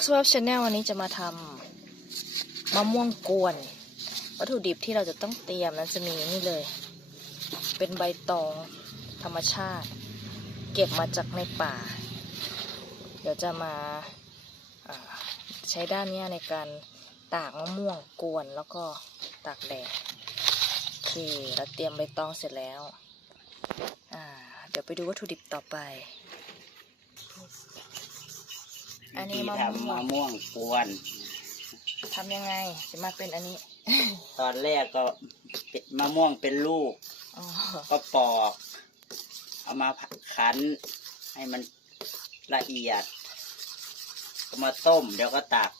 Max Web Channel วันนี้จะมาทำมะม่วงกวน วัตถุดิบที่เราจะต้องเตรียมนั้นจะมีนี่เลย เป็นใบตองธรรมชาติ เก็บมาจากในป่า เดี๋ยวจะมาาใช้ด้านนี้ในการตากมะม่วงกวนแล้วก็ตากแดดโอเคเราเตรียมใบตองเสร็จแล้ว เดี๋ยวไปดูวัตถุดิบต่อไป อันนี้มะที่ทำม่วมะงม่วงกวน ทำยังไงจะมาเป็นอันนี้ตอนแรกก็เป็นมะม่วงเป็นลูก อ๋อก็ปอก เอามาขัน ให้มันละเอียดก็มาต้ม เดี๋ยวก็ตัก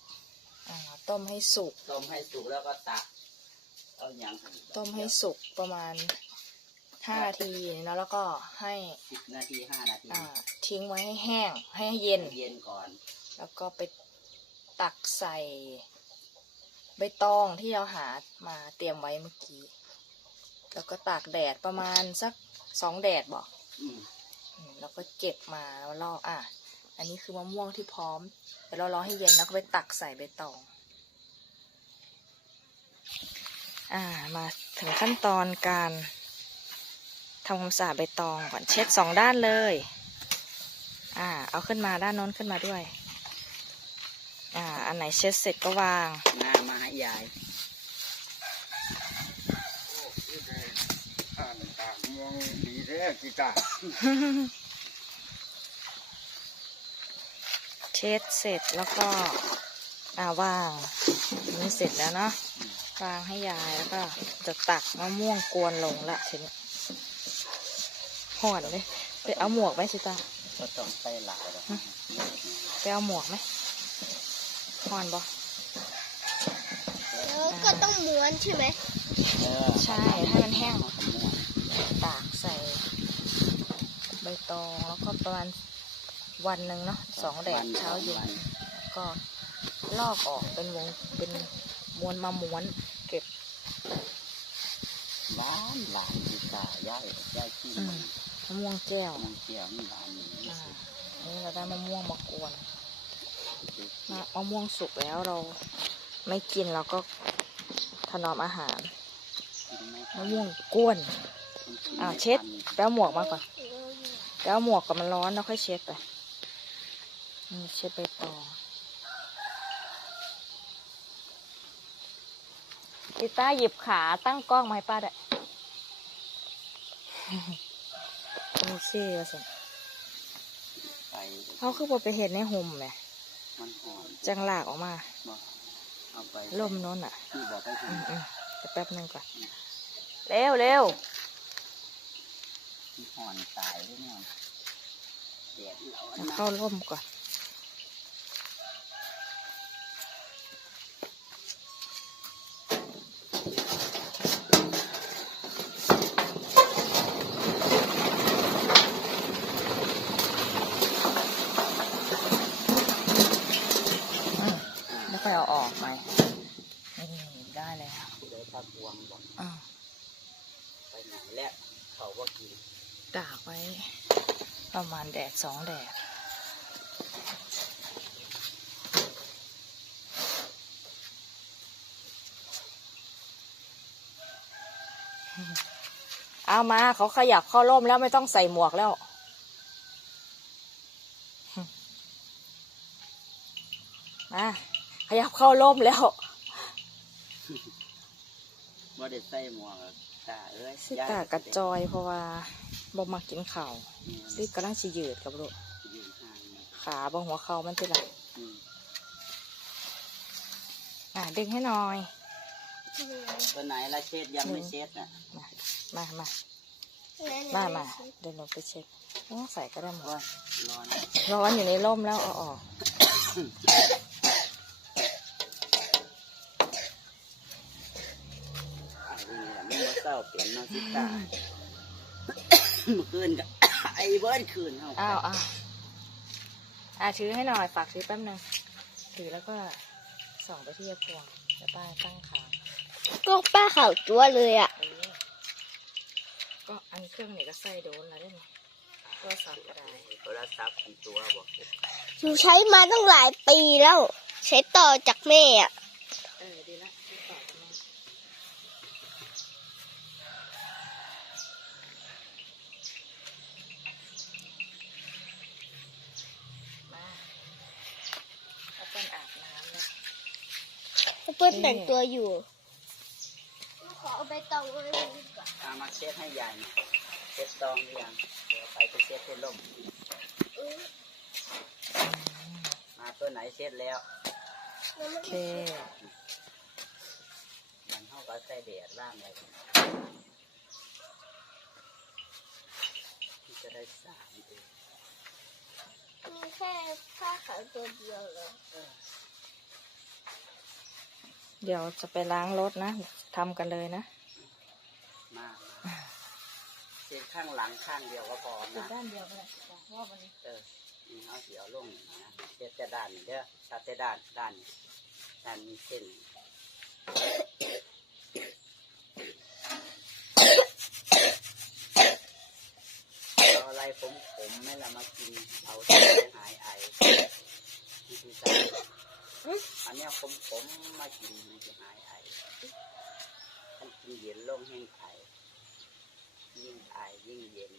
อ่าต้มให้สุก ต้มให้สุกแล้วก็ตัก เอาอย่างต้มให้สุกประมาณห้านาทีเนาะแล้วก็ให้สิบนาทีห้านาที อ่าทิ้งไว้ให้แห้งให้เย็น เย็นก่อน แล้วก็ไปตักใส่ใบตองที่เราหามาเตรียมไว้เมื่อกี้ แล้วก็ตากแดดประมาณสักสองแดดบอกอืมอืมแล้วก็เก็บมาแล้วรออะ อันนี้คือมะม่วงที่พร้อมเดี๋ยวเรารอให้เย็นแล้วก็ไปตักใส่ใบตอง อ่า มาถึงขั้นตอนการทำความสะอาดใบตองก่อนเช็ดสองด้านเลย อ่า เอาขึ้นมาด้านโน้นขึ้นมาด้วย อ่าอันไหนเช็ดเสร็จก็วางมามาให้ยายอ่านต่างมองดีแท้กีตาร์เช็ดเสร็จแล้วก็อ่าวางอันนี่เสร็จแล้วเนาะวางให้ยายแล้วก็จะตักมะม่วงกวนลงละทีนี้ห่อนเลยไปเอาหมวกไหมสิตาก็ต้องใส่หลายแล้วไปเอาหมวกไหม ห่อนบ่แล้วก็ต้องม้วนใช่ไหมเออใช่ให้มันแห้งตากใส่ใบตองแล้วก็ประมาณวันหนึ่งเนาะสองแดดเช้าเย็นแล้วก็ลอกออกเป็นวงเป็นม้วนมาม้วนเก็บร้านหลานกีตาร์ย่ายย่ายที่อืมมะม่วงแก้วมันเกี่ยวนี่หลานนี่อ่าอันนี้เราได้มะม่วงมากวน มะมะม่วงสุกแล้วเราไม่กินเราก็ถนอมอาหารมะม่วงกวนอ่าเช็ดแป้วหมวกมาก่อนแป้วหมวกกับมันร้อนแล้วค่อยเช็ดไปนี่เช็ดใบตองอีต้าหยิบขาตั้งกล้องมาให้ป้าด้วยนี่ซี่ว่าสิไปเขาคือบ่ไปเห็นในห่มแหม มันหอมจังหลากออกมาบ่เอาไปล่มโน้นอะที่บอกไปถึอืงมอืมเดี๋ยวแป๊บนึงก่อนเร็วเร็วที่หอนตายด้วยเนี่ยแดดร้อนเอานะเข้าร่มก่อน อืมแล้วค่อยเอาออกไหมนี่ได้ แล้วเลยตะบวงบอกอ่าไปไหนแล้วเขาก็กินตากไว้ ประมาณแดดสองแดดเอามาเขาขยับเข้าร่มแล้วไม่ต้องใส่หมวกแล้วมาขยับเข้าร่มแล้ว ว่าได้ใส่หมวกอะตาเอ้ยสิตากระจอยเพราะว่าบ่มากินข้าวรีกำลังสิยืดกับลูกยืนห่างนะขาบนหัวเข่ามันติละอืมอะดึงให้หน่อยตัวไหนละเช็ดยังไม่เช็ดอะมามามามาเดินลงไปเช็ดโอ้ใส่ก็ได้หมดว่าร้อนร้อนอยู่ในร่มแล้วเอาออก ไอ้นี่แหละมันว่า เศร้าเปลี่ยนมาสิตาเมื่อคืนก็ไอ้เบิร์ดคืนเฮาอ้าวอ้าวอะถือให้หน่อยฝากถือแป๊บนึงถือแล้วก็ส่องไปที่ยาพวงจะป้าตั้งขาก็ป้าเขาตัวเลยอะ เออก็อันเครื่องเนี่ยก็ใส่โดนแล้วได้ไหมก็สับก็ได้โทรศัพท์กี่ตัวบอกหนูใช้มาตั้งหลายปีแล้ว ใช้ต่อจากแม่อะเออดีละติดต่อกันมามาเอาเปิ้ลอาบน้ำแล้ว เพื่อนแต่งตัวอยู่ ขอเอาไปตองไว้ก่อนเอามาเช็ดให้ยายหน่อยเช็ดตองหรือยังเดี๋ยวไปไปเช็ดให้ล่มมาตัวไหนเช็ดแล้วโอเคมันเข้าก็ใส่เดียดร่างอะไรกันที่จะได้สามเองมีแค่ผ้าขาวตัวเดียวเลยเดี๋ยวจะไปล้างรถนะทำกันเลยนะมามาเช็ดข้างหลังข้างเดียวก็พอนะด้านเดียวก็ได้เพราะว่ามันเออนี่เอาเสียวลงนะเช็ดแต่ด้านนี่เด้อตัดแต่ด้านด้านด้านมีเส้นเอาอะไรผมผมไม่ละมากินเอาจะได้หายไอนี่คือสาเหตุอันเนี้ย ผมผมมากินมันจะหายไอท่านกินเย็นลงแห้งไอยิ่งไอยิ่งเย็น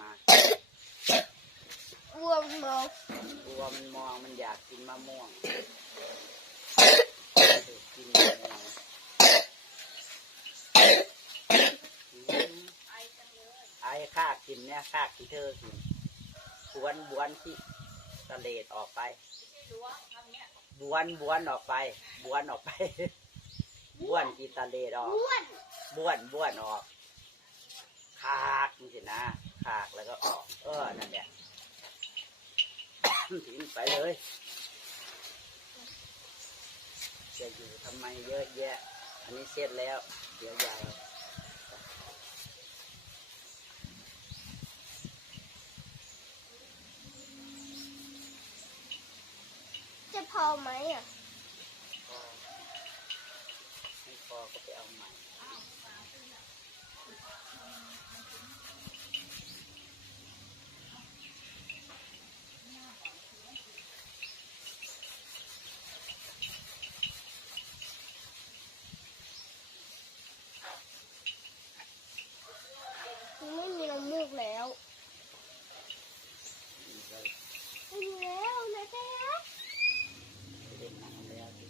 มากอ้วงเมาตัวมันมองมันอยากกินมะม่วงกินมะม่วงอืมไอ้ข้ากินเนี่ยข้าที่เธอกินบวนบวนที่ตะเลดออกไป บวนบวนออกไป บวนออกไป บวนที่ตะเลดออก อ้วนบ้วนบ้วนออกคากนี่สินะคากแล้วก็ออก เออนั่นแหละทิ้งไปเลยจะอยู่ทำไมเยอะแยะ อันนี้เสร็จแล้ว เดี๋ยวยายเอา จะพ อไหมอะพอไม่อก็ไปเอาใหม่ไม่มีน้ำมูกแล้ว นี่เลย ไม่มีแล้วนะแจ๊ ไปเล่นหนังแล้วสิ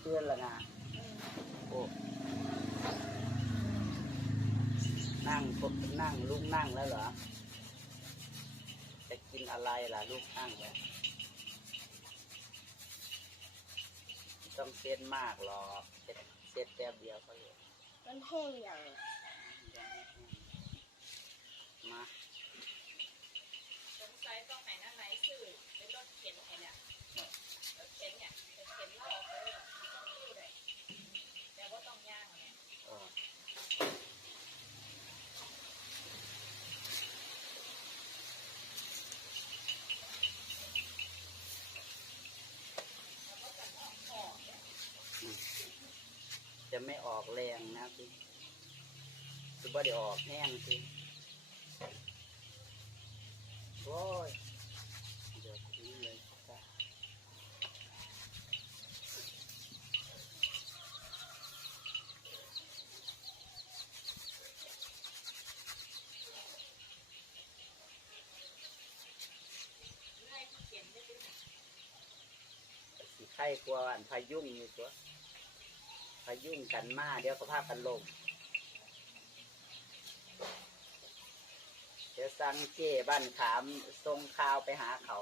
เพื่อนละนะโอ้ นั่งปุ๊บ นั่งลูกนั่งแล้วเหรอ จะกินอะไรล่ะลูกนั่งแล้วไม่ต้องเซ็ตมากหรอกเซ็ตเซ็ตแป๊บเดียวก็เลยมันแห้งอย่างมาสงสัยต้องไหนนั่นไหนซื้อเป็นรถเข็นไอ้เนี่ยรถเข็นเนี่ยรถเข็นเราออกเลยซื้อได้แต่ว่าต้องย่างเนี่ย เอออืมจะ ไม่ออกแรงนะพี่คือว่าเดี๋ยวออกแห้งสิโอ้ยเดี๋ยวทิ้งเลยจ้ะสิไข้กลัวอันพายุงอยู่ตัว ยุ่งกันมาเดี๋ยวก็พากันลมเดี๋ยวสั่งเจ้บ้านขามส่งข่าวไปหาเขา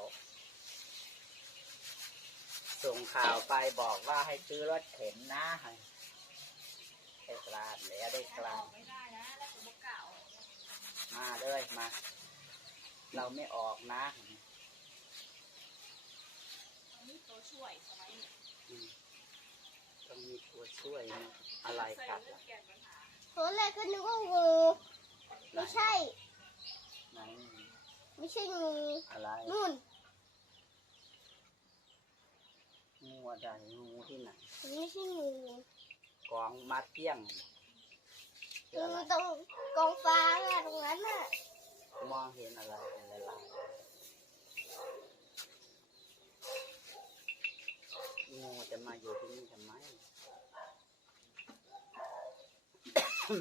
ส่งข่าวไปบอกว่าให้ซื้อรถเข็นนะให้ให้กลานแล้วได้กลานไม่ได้นะแล้วผมามาเลยมา เราไม่ออกนะนี่ตัวช่วย ต้องมีตัวช่วยนะอะไรใส่กัดเลือล่ะดแก่ปัญหาตอนแรกก็นึกว่างูไม่ใช่ ไหนไม่ใช่งูอะไรนู่นงูอะไรงูที่ไหนมันไม่ใช่งูกองมาเปี้ยงคืองูอะไรตรงกองฟ้าอะตรงนั้นน่ะมองเห็นอะไรเป็นลาย Hmm.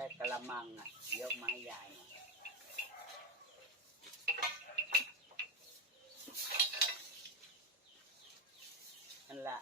ได้กระมังอะยกมาให้ยาหน่อยนั่นแหละ